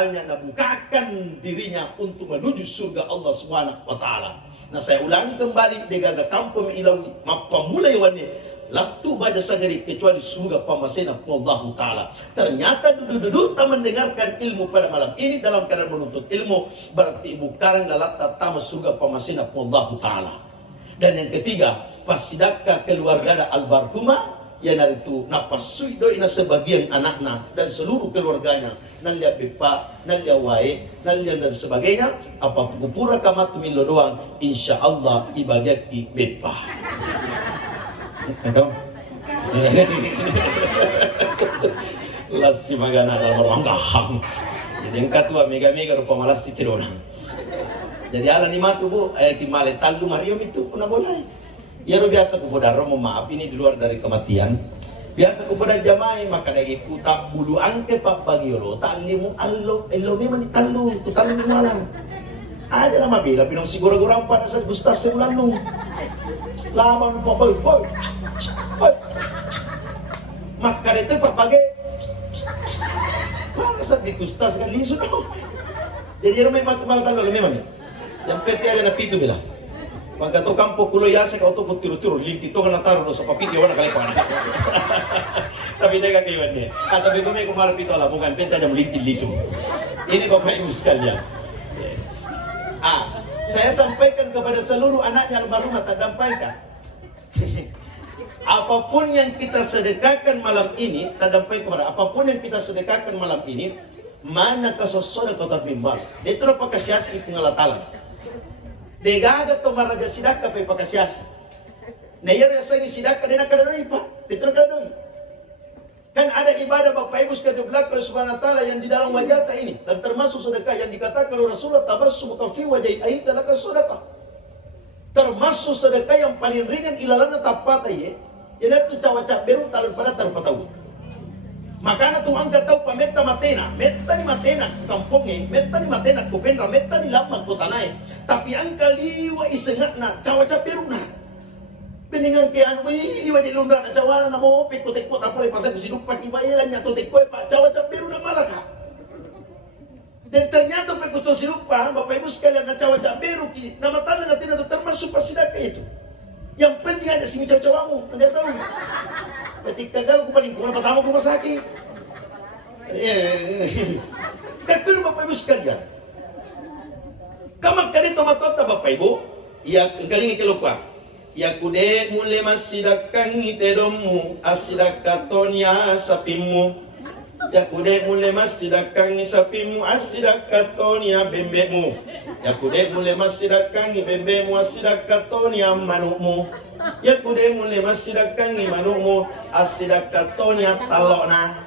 nabukakan dirinya untuk menuju surga Allah Subhanahu wa taala. Nah, saya ulangi kembali, degaga kampung ilawi mapamulai wani laktu baca sagari kecuali surga pamasena Allah taala. Ternyata duduk-duduk tak mendengarkan ilmu pada malam ini dalam keadaan menuntut ilmu, berarti ibu karang lalata tamas surga pamasena Allah taala. Dan yang ketiga, pasidaka keluarga albarhumah yang itu napasui doi na sebagian anaknya dan seluruh keluarganya nalia bepa, nalia wae, nalia dan sebagainya apa pupura kamat milo doang insya Allah ibadati bepa. Lasi magana orang jadi yang ketua mega rupa malas sikit orang. Jadi ala ni matu bu ayat male talu Mario itu pun boleh. Ya biasa kepada Romo maaf ini di luar dari kematian. Biasa kepada jamaah maka dari putak bulu angke pak bagiolo talimu allo memang talu talu malang. Ada nama bila pinong sigura-gura pada saat gustas sebulan nung. Laman boy. Maka itu pak bagi pada saat di gustas kan lisu nung. Jadi memang kemarin talu memang. Yang PT aja na pitu bilang. Pagkato kampo kulo yase ka auto tiru-tiru linti to na taro sa papiti wana kali pana. Tapi nega kaiwan niya. Tapi kung may kumarap ito ala bukan penta jam linti lisum. Ini Bapak Ibu sekalian. Saya sampaikan kepada seluruh anaknya almarhumah tadampaikan. Apapun yang kita sedekahkan malam ini, tadampai kepada apapun yang kita sedekahkan malam ini, mana kasosoda kota bimbang. Itu apa kasiasi pengalatalan. Degaga to maraja sidaka pe pakasiasa. Na yara sangi sidaka dena kadoi pa, dito kadoi. Kan ada ibadah Bapak Ibu sekalian belakang Subhanahu wa taala yang di dalam wajah ini dan termasuk sedekah yang dikatakan oleh Rasulullah tabassumuka fi wajhi aita laka sedekah. Termasuk sedekah yang paling ringan ilalana tapata ye. Jadi itu cawaca beru talun pada tanpa tahu. Makanya Tuhan tahu pameta matena, meta ni matena kampungnya, meta ni matena kupendra, meta ni lapan kota naik. Tapi angka liwa isengak na, cawa-cawa peru na. Peningan kian, wih liwa jadi lumrah na cawana na mo, pikot-ikot apa lepas aku sidup pagi bayalan nyato tekoi pak, cawa-cawa peru na malaka. Dan ternyata pekusto sidupa, Bapak Ibu sekalian na cawa-cawa peru ki, nama tanah ngatin itu termasuk pasidaka itu. Yang penting ada si cawa-cawamu, anda tahu. Ketika kau lingkungan pertama aku sakit. Kakak Bapak Ibu sekalian. Kamu kali tomatota Bapak Ibu, ya kali ini lupa. Ya kude mule masidakan itedomu asidakatonia sapimu. Ya kude mule masidakan sapimu asidakatonia bembemu. Ya kude mule masidakan bembemu asidakatonia manukmu. Ya kude mule masidakan manukmu asidakatonia talona.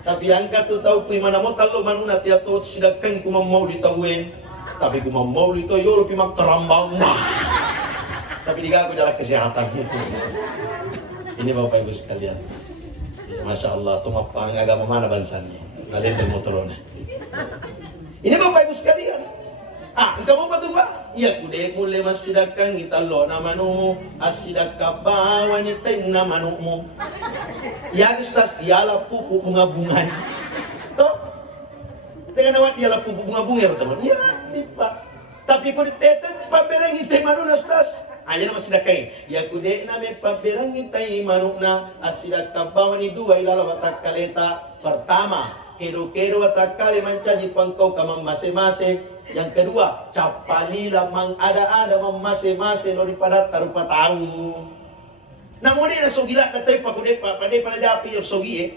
Tapi angkat tu tahu kui mana mo talo manuna tiap tu sidakan ku mau ditauin. Tapi ku mau dito yo lebih mak kerambang. Tapi diga aku jalan kesehatan. Ini Bapak Ibu sekalian. Ya, Masya Allah, tu mapang agama mana bansanya. Nalender motorona. Ini Bapak Ibu sekalian. Engkau mau tu Pak? Ya kude mule masidakan kita lo nama numu asidaka bawa ni teng nama numu. Ya Ustaz diala pupu bunga-bunga. Toh? Dengan awak diala pupu bunga-bunga teman. Ya, Pak. Tapi kau diteten paberang itay manuna Ustaz. Ayan masidakan. Ya kude name paberang itay manuna asidaka bawa ni dua ilala watak kaleta. Pertama, kedo-kedo watak kali mancaji pangkau kamang masing-masing. Yang kedua, capalila mang ada masing-masing lori pada tarupa tahu. Namun dia sogila tatay pakude pada dapi sogi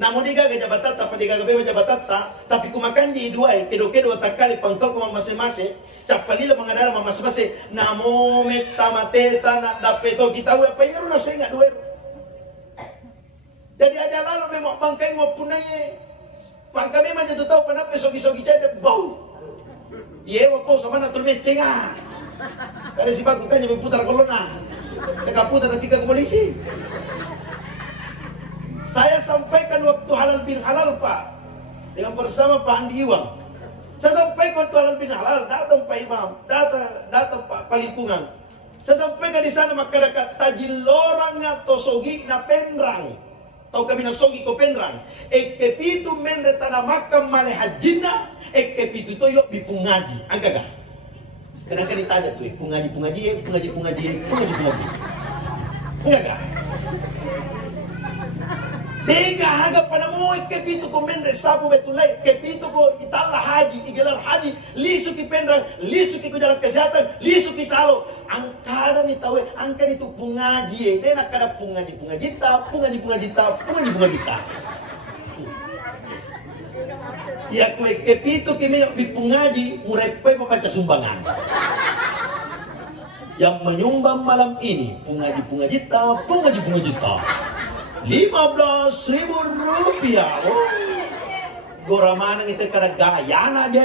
Namun dia gaga jabatata pada gaga beba jabatata tapi kumakanji dua kedo-kedo takali pangkau kumang masing-masing capalila mang ada masing-masing namo meta mateta nak dapeto kita apa yang na senga dua. Jadi aja lalu memang bangkai mau punanya. Pangka memang jatuh tahu kenapa sogi-sogi jadi bau. Iya, wapo sama na tulme cenga. Kada si bagu kan yang putar kolona. Nakaputar na 3 polisi. Saya sampaikan waktu halal bin halal Pak dengan bersama Pak Andi Iwang. Saya sampaikan waktu halal bin halal datang Pak Imam, datang Pak Palingkungan. Saya sampaikan di sana maka dekat tajil lorang atau sogi na pendrang. Tau kami nasogi ko penrang. Kepitu mende tanah makam male hajina. Kepitu to yuk bipungaji. Angka gak? Kadang-kadang ditanya tuh, pungaji. Enggak gak? Dega haga pada mo kepitu ko mende sabu betulai kepitu ko italla haji igelar haji lisu ki pendrang lisu ki jalan kesehatan lisu ki salo angkada ni tawe angka itu pungaji dena kada pungaji ta ya kue kepitu ki me bipungaji murepe membaca sumbangan yang menyumbang malam ini pungaji ta 15.000 rupiah. Gora mana itu kada gayana aja.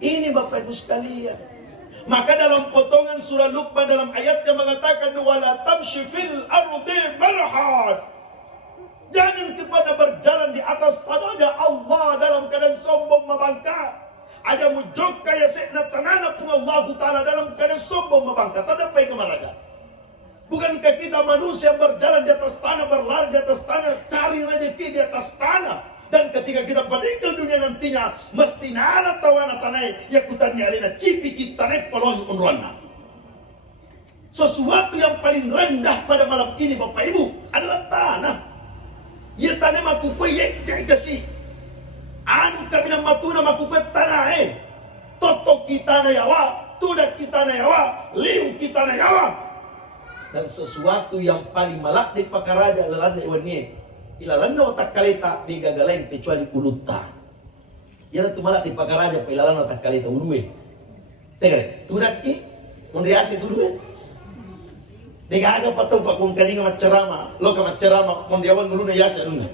Ini Bapak Ibu sekalian. Maka dalam potongan surah Luqman dalam ayat yang mengatakan wala tamshi fil ardi marha. Jangan kepada berjalan di atas tanahnya Allah dalam keadaan sombong membangkang. Aja mujok kaya sekna tanana pun Allah Ta'ala dalam keadaan sombong membangkang. Tak dapat kemaraja. Bukankah kita manusia berjalan di atas tanah, berlari di atas tanah, cari rezeki di atas tanah. Dan ketika kita meninggal dunia nantinya, mesti nana tawana tanai, ya kutanya alina, cipi kita naik pelohi unrona. Sesuatu yang paling rendah pada malam ini Bapak Ibu adalah tanah. Ya tanah makukwe yek kasih. Anu kami nama matuna makukwe tanah Totok kita na yawa, tudak kita na yawa, liu kita na yawa. Dan sesuatu yang paling malak di pakaraja lalanda iwannya ilalanda otak kaleta di gagalain kecuali uluta yana tu malak di pakaraja pa ilalanda otak kaleta ulue tegare tudaki mondriasi tulue dega aga patau pa kung kaninga macerama loka macerama mondiawan muluna yasa nuna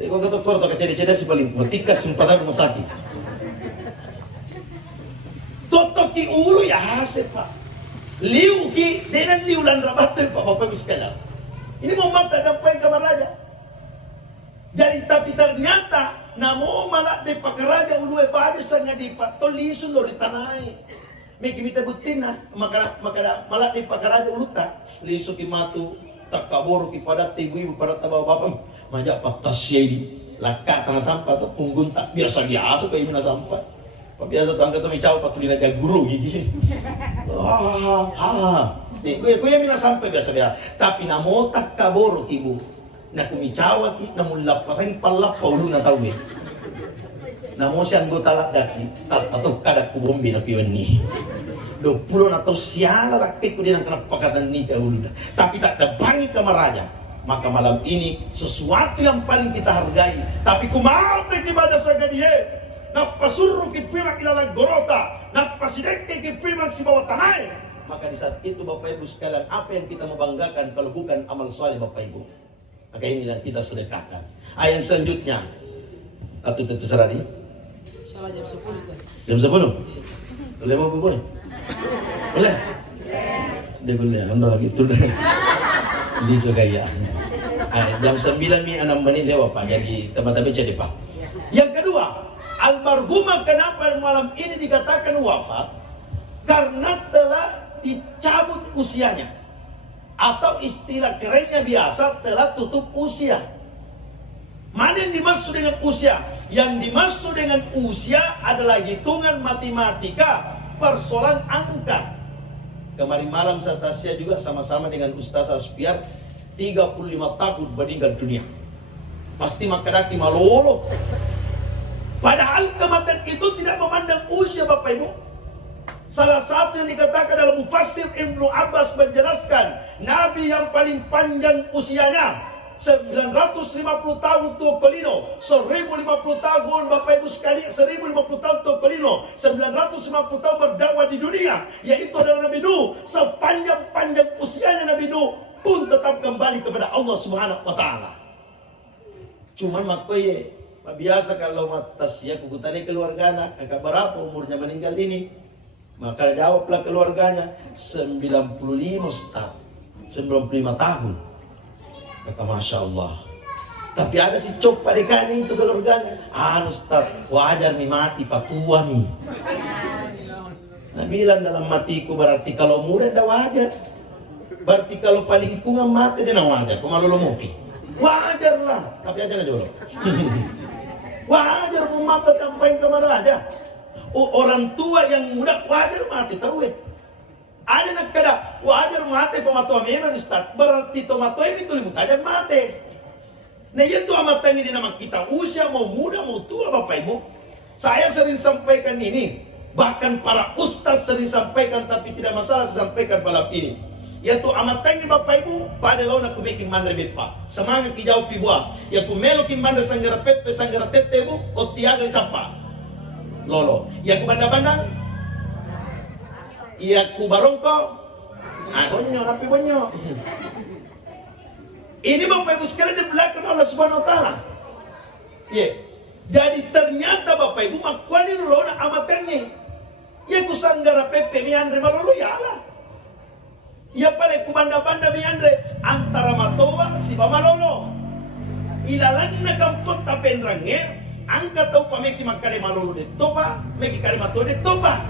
ego gato forto ka cede si paling matikas sumpatan rumah sakit totoki ulu ya hase pak liu ki dengan liulan rabatul Bapak Ibu sekalian. Ini memang tak dapat kamar raja. Jadi tapi ternyata namo malah de pakaraja ulue bade sanga di patolisun lori tanai. Meki mita butina maka malah de pakaraja uluta lisu ki matu takabor ki pada ibu pada tabaw bapak majak patas yedi laka tanah sampah atau punggun tak biasa kayak mana sampah. Biasa tuh angkat tuh mencau patulina guru gigi. Nih, gue mina sampai biasa dia. Tapi namo tak kaboro ibu. Nak kumicawa ki, namun lapas lagi palap paulu na tahu nih. Namo si anggota daki, tato kada kubombi na piwan ni. 20 atau siana rakyat ku dia nak pakatan ni terulu. Tapi tak ada bangi kamar raja. Maka malam ini sesuatu yang paling kita hargai. Tapi kumate kibaja sagadie. Napasuruh kipimak ilalang gorota, napasidek kipimak si bawah tanah. Maka di saat itu Bapak Ibu sekalian, apa yang kita membanggakan kalau bukan amal soleh Bapak Ibu? Maka inilah kita sedekahkan. Ayat selanjutnya, atau terserah nih? Salah jam 10 kan? Jam 10? Boleh mau gue? Boleh? Dia boleh, anda lagi itu deh. Ini segaya. Jam 9 nih 6 menit lewat Pak, jadi teman-teman jadi Pak. Yang kedua, almarhumah kenapa malam ini dikatakan wafat? Karena telah dicabut usianya. Atau istilah kerennya biasa telah tutup usia. Mana yang dimaksud dengan usia? Yang dimaksud dengan usia adalah hitungan matematika, persoalan angka. Kemarin malam saya tasya juga sama-sama dengan Ustaz Aspiar 35 tahun meninggal dunia. Pasti makadaki malolo. Padahal kematian itu tidak memandang usia Bapak Ibu. Salah satu yang dikatakan dalam Mufassir Ibnu Abbas menjelaskan Nabi yang paling panjang usianya 950 tahun Tokolino, 1050 tahun Bapak Ibu sekalian, 1050 tahun Tokolino, 950 tahun berdakwah di dunia, yaitu adalah Nabi Nuh. Sepanjang-panjang usianya Nabi Nuh pun tetap kembali kepada Allah Subhanahu wa taala. Cuman makoye biasa kalau matas ya kukutani keluarganya kakak berapa umurnya meninggal ini, maka jawablah keluarganya 95 tahun. Kata Masya Allah. Tapi ada si cok padekani itu keluarganya, Ustaz wajar nih mati patua nih. Nah bilang dalam matiku berarti kalau muda dah wajar. Berarti kalau paling kunga mati dia wajar, pemalolo mopi. Wajar lah, tapi aja dulu. Wajar pun mata sampai kemana aja. Orang tua yang muda wajar mati tahu Ada nak kada wajar mati pematua memang Ustaz. Berarti tomato ini tuh limut aja mati. Nah itu amat tangi di nama kita usia mau muda mau tua Bapak Ibu. Saya sering sampaikan ini. Bahkan para ustaz sering sampaikan tapi tidak masalah saya sampaikan malam ini. Yaitu amat tangi Bapak Ibu pada lawan aku bikin mandre bepa. Semangat ki jauh pi buah. Ya ku melo ki mandre sanggara pepe sanggara tete bu o tiaga di sampah. Lolo. Ya ku bandang-bandang. Ya ku barongko. Bonyo tapi bonyo. Ini Bapak Ibu sekalian di belakang Allah Subhanahu wa taala. Jadi ternyata Bapak Ibu makwani lona amatannya. Ya ku sanggara pepe miandre malolo ya lah. Ya pale ku banda-banda miandre antara matoa si bamalolo. Ilalan na kampot ta pendrange angka tau pameki makare malolo de toba, meki kare mato de toba.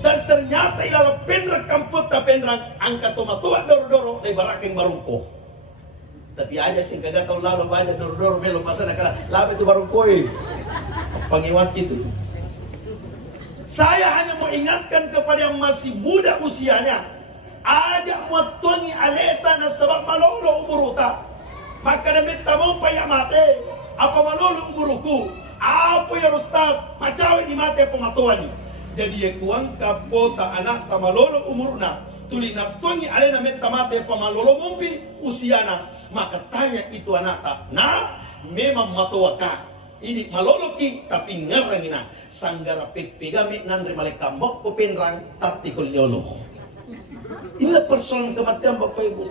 Dan ternyata ilala pendra kampot ta pendrang angka to matoa doro-doro de baraking barungko. Tapi aja sih kagak tahu lalu banyak doro-doro melo pasana kala labe itu barungkoi. Pangiwat itu. Saya hanya mau ingatkan kepada yang masih muda usianya. Ajak muatuangi aleta na sebab malolo umuruta. Maka demi tamu paya mate. Apa malolo umuruku? Apa ya Ustaz? Macawe di mate pengatuan. Jadi ya kuang kapota anak tamalolo umurna. Tulina tuangi alena meta mate pamalolo mumpi usiana. Maka tanya itu anak tak. Nah, memang matuaka. Ini maloloki tapi ngarangina. Sanggara pegami nandri maleka mok penrang tartikul yolo. Inilah persoalan kematian Bapak Ibu.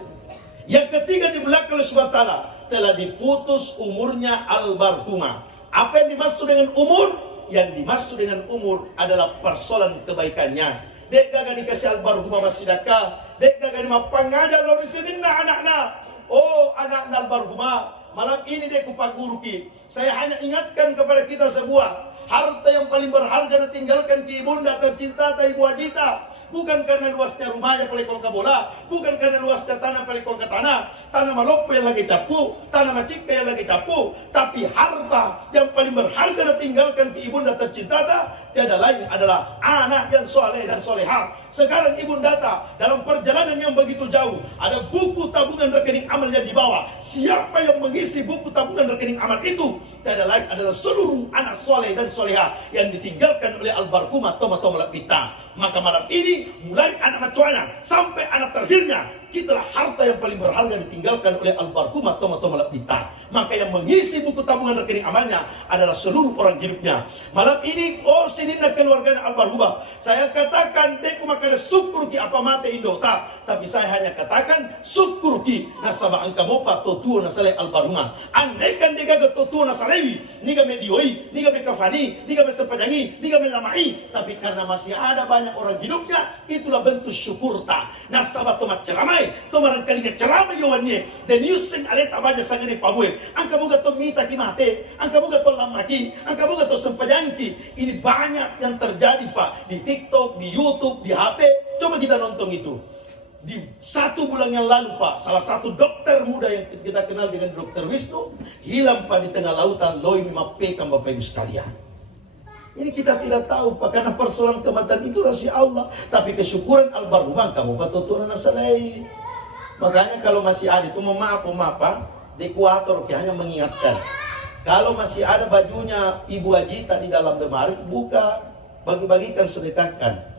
Yang ketiga di belakang Allah Subhanahu wa taala telah diputus umurnya almarhumah. Apa yang dimaksud dengan umur? Yang dimaksud dengan umur adalah persoalan kebaikannya. Dek gagak dikasih almarhumah masidaka. Dek gagak dimapangajar lori sini anak-anak. Oh anak-anak almarhumah. Malam ini dek kupak guruki. Saya hanya ingatkan kepada kita sebuah. Harta yang paling berharga ditinggalkan ke ibunda tercinta Ibu Ajita. Bukan karena luasnya rumahnya paling kau ke bola, bukan karena luasnya tanah paling kau ke tanah malopo yang lagi capu, tanah macika yang lagi capu, tapi harta yang paling berharga ditinggalkan ke ibunda tercinta tiada lain adalah anak yang soleh dan solehah. Sekarang ibunda dalam perjalanan yang begitu jauh, ada buku tabungan rekening amal yang dibawa. Siapa yang mengisi buku tabungan rekening amal itu? Tiada lain adalah seluruh anak soleh dan solehah yang ditinggalkan oleh almarhumah Toma Lapita. Maka malam ini mulai anak macuana sampai anak terakhirnya kitalah harta yang paling berharga ditinggalkan oleh almarhumah Toma Lapita. Maka yang mengisi buku tabungan rekening amalnya adalah seluruh orang hidupnya. Malam ini sinina keluarga almarhumah. Saya katakan deku makanya syukur ki apa mate indota. Tapi saya hanya katakan syukur ki nasaba angka mopa totuo nasale almarhumah. Andaikan dia gagal totuo nasalewi, niga medioi, niga mekafani, niga mesepajangi, niga melamai. Tapi karena masih ada banyak orang hidupnya, itulah bentuk syukur ta. Nasaba tomat ceramai, tomaran kalinya ceramai yawannya. Dan yusing aleta banyak sangani pabue. Angka buka to mita ki mate, angka buka to lamaki, angka buka to sempajangi. Ini banyak yang terjadi Pak di TikTok, di YouTube, di HP. Coba kita nonton itu. Di 1 bulan yang lalu Pak, salah satu dokter muda yang kita kenal dengan Dokter Wisnu hilang Pak di tengah lautan Loi Mapekam Bapak Ibu sekalian. Ini kita tidak tahu Pak, karena persoalan kematian itu rahasia Allah. Tapi kesyukuran almarhumah kamu patuturan asalai. Makanya kalau masih ada itu maaf Pak, dekuator hanya mengingatkan. Kalau masih ada bajunya Ibu Ajita di dalam lemari, buka, bagi-bagikan, sedekahkan.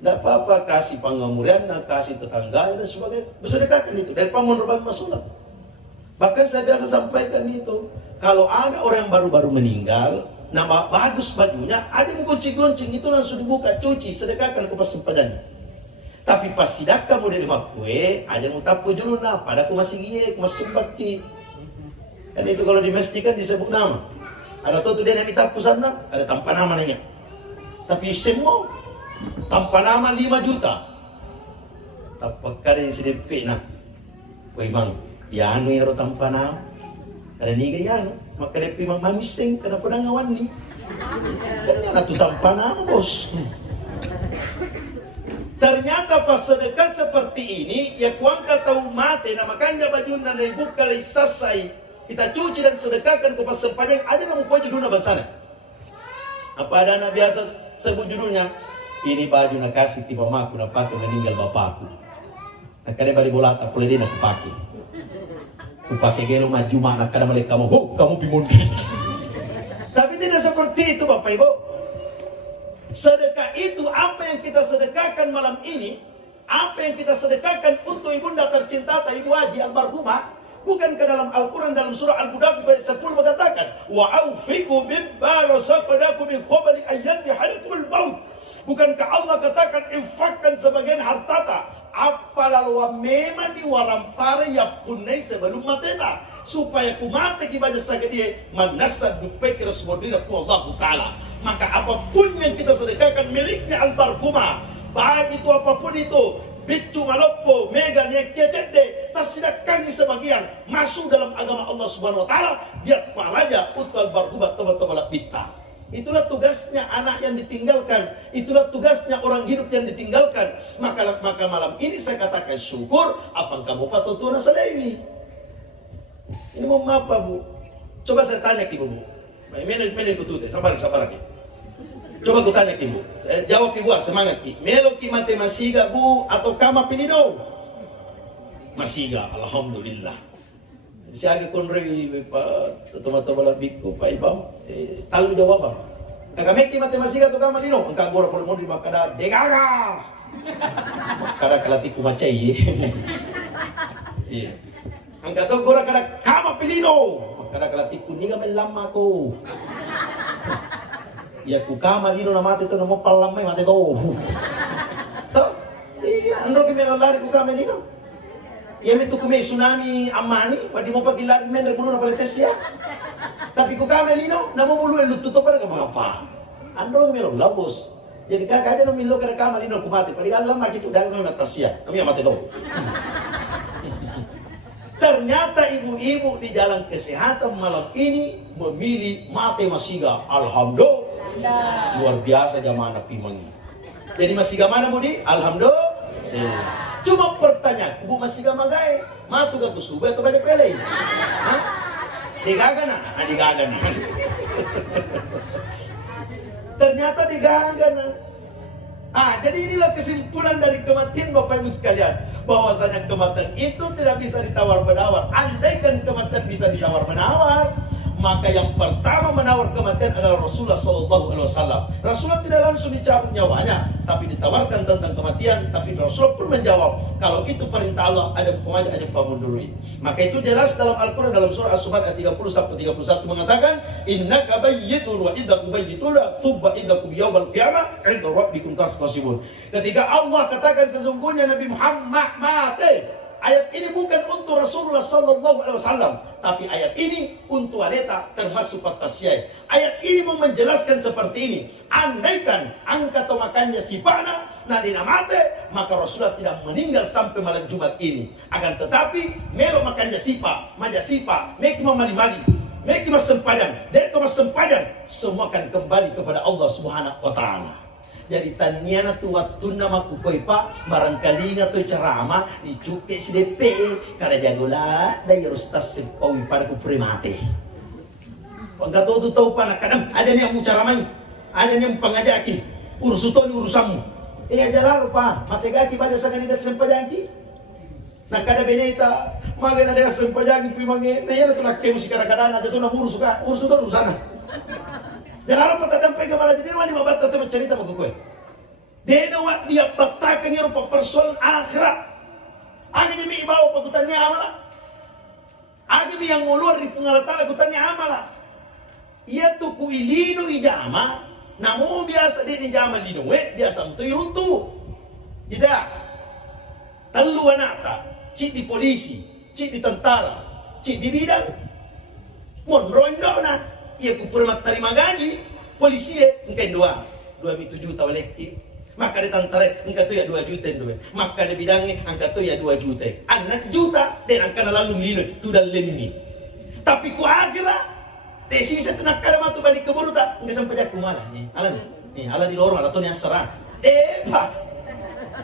Tidak apa-apa, kasih pengemurian, kasih tetangga, dan sebagainya. Bersedekahkan itu, dari pamunur masulah. Bahkan saya biasa sampaikan itu, kalau ada orang yang baru-baru meninggal, nama bagus bajunya, ada yang kunci-kuncing, itu langsung dibuka, cuci, sedekahkan ke pesempajannya. Tapi pas sidak kamu dari kue, ada yang mutapu dulu, nah, padaku masih giye, masih sempat ki. Kan itu kalau di masjid kan disebut nama. Ada tuh dia yang kita pusatnya, ada tanpa nama namanya. Tapi semua tanpa nama 5 juta. Tapak kada yang sedep na. Kau imang, yano yaro tanpa nama. Kada niga yano, maka depi mang mamisting kada pedang awan ni. Kan yang tu tanpa nama bos. Ternyata pas sedekah seperti ini, ya kuangka tahu mate, nah makanya baju dan ribut kali selesai. Kita cuci dan sedekahkan ke pasar panjang, ada namu kuah judulnya basana. Apa ada anak biasa sebut judulnya? Ini baju nak kasih tiba maku, nak pakai meninggal bapakku. Nak kada balik bola tak boleh dia nak pakai. Ku pakai gelo maju mana kada balik kamu, kamu pimundi. Tapi tidak seperti itu Bapak Ibu. Sedekah itu apa yang kita sedekahkan malam ini, apa yang kita sedekahkan untuk ibunda tercinta Ibu Haji almarhumah, bukan ke dalam Al-Quran dalam surah Al-Mudaththir ayat 10 mengatakan wa aufiqu mimma razaqnakum min qabli an yatihalakumul maut. Bukankah Allah katakan infakkan sebagian hartata apalalu memang di warampare ya punai sebelum mateta supaya ku mate ki baca sagede manasa dupe kira subodina ku Allah Ta'ala. Maka apapun yang kita sedekahkan miliknya almarhumah, baik itu apapun itu, bicu malopo, mega nyekia cede, tersedekahkan sebagian masuk dalam agama Allah Subhanahu Wa Ta'ala, dia palanya untuk almarhumah tobat-tobat bita. Itulah tugasnya anak yang ditinggalkan, itulah tugasnya orang hidup yang ditinggalkan. Maka malam ini saya katakan syukur, apa kamu patut turun selagi. Ini mau apa Bu? Coba saya tanya ke Ibu. Mana ikut deh, sabar lagi. Coba aku tanya ke Ibu, jawab Ibu, semangat Ki. Melo ki mate masiga Bu atau kama pilido? Masiga, alhamdulillah. Siagi konrei pa tomato biku pa ibam talu jawab. Kami ki mate masiga atau kama pilido? Engkau gora pol modi makada degaga. Makada kalati kumacai. Iya. Engkau to gora kada kama pilido. Makada kalati kuninga melama ko. Ya ku kama lino na mate to namo palamay mate to. To, iya, andro ki melo lari ku kama lino. Ya metu kume tsunami amani, padi mo pagilari men rebuno na paletes ya. Tapi ku kama lino, namo mulu lutu to para ka apa. Andro melo labos. Jadi kan kaja no milo kada kama lino ku mate, padi alam maki tu dang na tasya. Kami mate to. Ternyata ibu-ibu di jalan kesehatan malam ini memilih mate masiga. Alhamdulillah. Luar biasa jamaah pimangi. Jadi masiga mana Budi? Alhamdulillah. Cuma pertanyaan, Bu masiga magai, matu ga kusube atau banyak pele? Digagana? Digagana. Ternyata digagana. Jadi inilah kesimpulan dari kematian Bapak Ibu sekalian, bahwasanya kematian itu tidak bisa ditawar-menawar. Andaikan kematian bisa ditawar-menawar, maka yang pertama menawar kematian adalah Rasulullah SAW. Rasulullah tidak langsung dicabut nyawanya, tapi ditawarkan tentang kematian. Tapi Rasulullah pun menjawab, kalau itu perintah Allah, ada pemajak, ada pemunduri. Maka itu jelas dalam Al-Quran dalam surah As-Sumar ayat 30-31 mengatakan, innaka bayyitun wa iddakum bayyituna thumma iddakum yawmal qiyamah inda rabbikum takhtasibun. Ketika Allah katakan sesungguhnya Nabi Muhammad mati, ayat ini bukan untuk Rasulullah SAW, tapi ayat ini untuk wanita termasuk patasyai. Ayat ini mau menjelaskan seperti ini. Andaikan angka atau makannya si Bana nadina mate, maka Rasulullah tidak meninggal sampai malam Jumat ini. Akan tetapi melo makannya sipa, maja sipa, meki mali-mali, meki mas sempajang, deto mas sempajang, semua akan kembali kepada Allah Subhanahu wa Ta'ala. Jadi tanyana tu waktu nama ku koi pak barangkali ngato ceramah dicuke si DP kada jagola dai rustas sepawi pada ku primate. Panggato tu tahu pana kadang aja ni amu ceramai, aja ni pangajaki urusuton urusamu. Aja lalu pa mategaki pada sangan idat sempajaki. Nak kada beneta magan ada sempajaki pi mange naya tu nak temu si kada-kada ada tu na urusuka urusuton urusana. Jangan lupa datang pegang malah jadi wani mabata teman cerita mau gue. Dia wat dia petakan yang rupa persoalan akhirat. Ada jemi bawa pakutannya amalah. Ada yang ngulur di pengalatan pakutannya amalah. Ia tu kuilino ijama, namun biasa dia ijama lino biasa untuk iruntu. Tidak. Telu anata, cik di polisi, cik di tentara, cik di bidang. Monroin dona. Ia kupurmat terima gaji polisi engkau 2 juta waleki, maka di tentara engkau tu ya 2 juta dua, maka di bidangnya engkau tu ya 2 juta, anak juta dan angkana lalu lino tu dah lemni. Tapi ku akhirah desi saya nak kada matu balik keburu tak engkau sampai jaku malah ni, alan di lorong atau ni asara, pak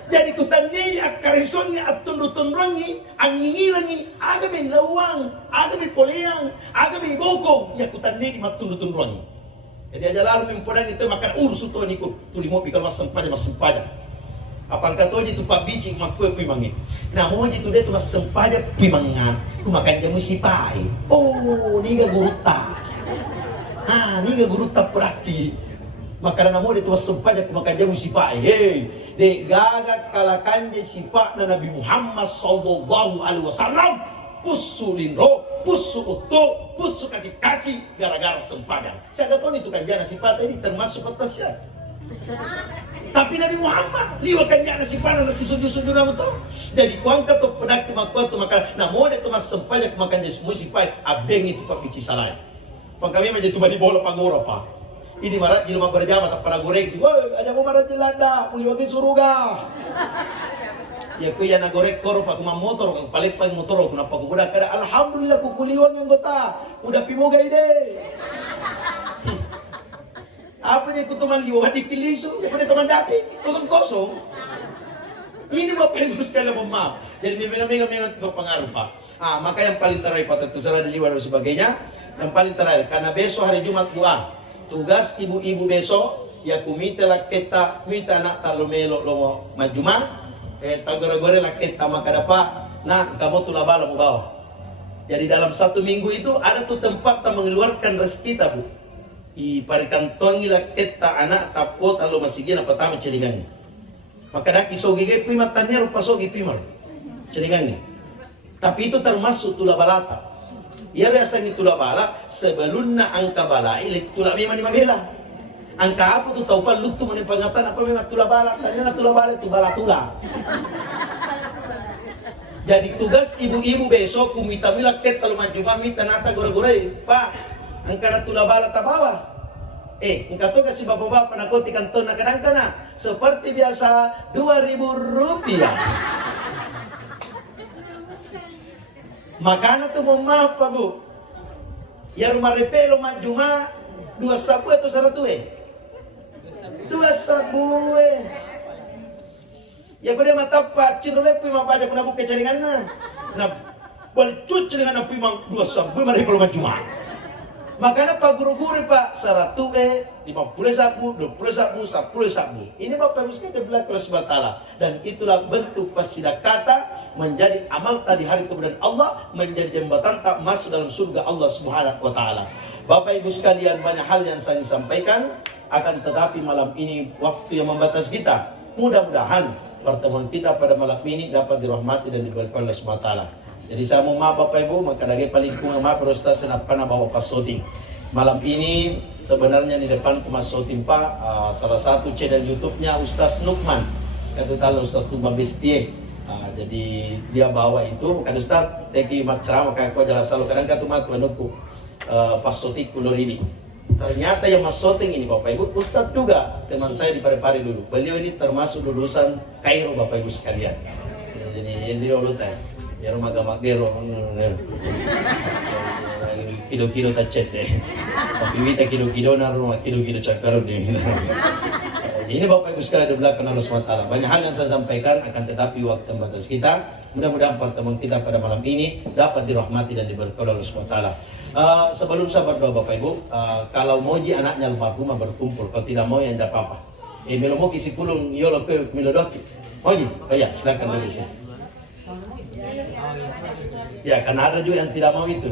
Jadi kutannya akarisonnya atun-tun-rongi, angingirangi, aga may lawang, aga may poleang, aga may bokong, ya kutannya di matun-tun-rongi. Jadi aja lalu mempodang itu makan urus itu niku, tuli mo pikal mas sempaja. Apang kato itu pabiji makue pimangi. Nah mau itu dia tu mas sempaja pimangan, ku makan jamu sipai. Oh, ni ga guruta. Ni ga guruta prakti. Makanan namo dia tu mas sempaja ku makan jamu sipai. Hey. De gaga kalakanje sifat na Nabi Muhammad sallallahu alaihi wasallam pusulin roh, pusu utuh, pusu kaci-kaci gara-gara sempadan. Saya katakan itu kanjana sifat ini termasuk atasnya. Tapi Nabi Muhammad liwa kanjana sifat na si sujud-sujud nama tu. Jadi kuang kata pedak kemakuan tu makan. Nah mau dia tu mas sempadan makan je semua sifat abeng itu pak pici salai. Pang kami menjadi tu balik bola pagora pak. Ini marat di rumah berjamaah tak pernah goreng sih. Woi, ada mau marat jelanda, muli wagi suruga. Ya ku ya na goreng koro pak kumam motor, kang paling pang motor, kenapa ku budak kada alhamdulillah ku kuliwan anggota. Udah pimoga ide. Apa nya ku teman liwa di kilisu, ya pada teman dapi, kosong-kosong. Ini bapak ibu sekalian maaf. Jadi memang berpengaruh pak. Maka yang paling terakhir pak terserah di liwa dan sebagainya. Yang paling terakhir karena besok hari Jumat doa. Tugas ibu-ibu besok ya kumita lah kita kumita anak talomelo lomo majuma tagara-gara lah kita maka dapat nah kamu tu labala mo bawa. Jadi dalam 1 minggu itu ada tuh tempat yang mengeluarkan rezeki tabu. I parikantongi lah kita anak tapo talo masigina pertama celingan. Maka dak isogi ge pima tanya rupa sogi pima celingan. Tapi itu termasuk tula balata. Ya biasanya tula bala sebelumnya angka bala ilik tula memang di mabela. Angka apa tu tahu pak lutu mana pengatan apa memang tula bala tanya tula bala itu bala tula. Jadi tugas ibu-ibu besok kumita milak ket kalau maju kami tanata gore-gore pak angka tula bala tabawa. Engkau tu kasih bapak-bapak nakoti kanton nak kadang-kadang seperti biasa 2.000 rupiah. Makanya tuh mau maaf pak bu. Ya rumah repelo majuma 2 sabu atau 100 2 sabu Ya kau mata pak cino lepi mah baca pun aku kecalingan nah boleh cuci dengan api mang 2 sabu mari repelo majuma. Makanya pak guru-guru pak 100 50 sabu 20 sabu 10 sabu. Ini bapak ibu sekalian bilang kepada Subhanahu wa taala dan itulah bentuk pasidakata menjadi amal tadi hari kemudian Allah menjadi jembatan tak masuk dalam surga Allah Subhanahu wa taala. Bapak ibu sekalian banyak hal yang saya sampaikan akan tetapi malam ini waktu yang membatas kita. Mudah-mudahan pertemuan kita pada malam ini dapat dirahmati dan diberkahi oleh Subhanahu wa taala. Jadi saya mau maaf Bapak Ibu, maka lagi paling kurang maaf Ustaz kenapa bawa pasoting. Malam ini sebenarnya di depan Mas Soting Pak, salah satu channel YouTube-nya Ustaz Nukman. Kata tahu Ustaz Nukman Bestie. Jadi dia bawa itu, kan Ustaz teki mat ceramah kayak kau jelas selalu kadang kata mat menunggu Pas Soting Kulur ini. Ternyata yang Mas Soting ini Bapak Ibu, Ustaz juga teman saya di Parepare dulu. Beliau ini termasuk lulusan Kairo Bapak Ibu sekalian. Jadi yang dia lulusan. Ya rumah gamak dia loh. Kilo-kilo tacet deh. Tapi kita kilo-kilo na rumah kilo-kilo cakar deh. Ini Bapak Ibu sekalian di belakang Allah SWT. Banyak hal yang saya sampaikan akan tetapi waktu terbatas kita. Mudah-mudahan pertemuan kita pada malam ini dapat dirahmati dan diberkahi oleh Allah SWT. Sebelum saya berdoa Bapak Ibu, kalau mau anaknya almarhumah berkumpul, kalau tidak mau ya tidak apa-apa. Melo mau kisi kulung yolo ke milodoki. Oh iya, silakan dulu sih. Ya, karena ada juga yang tidak mau itu.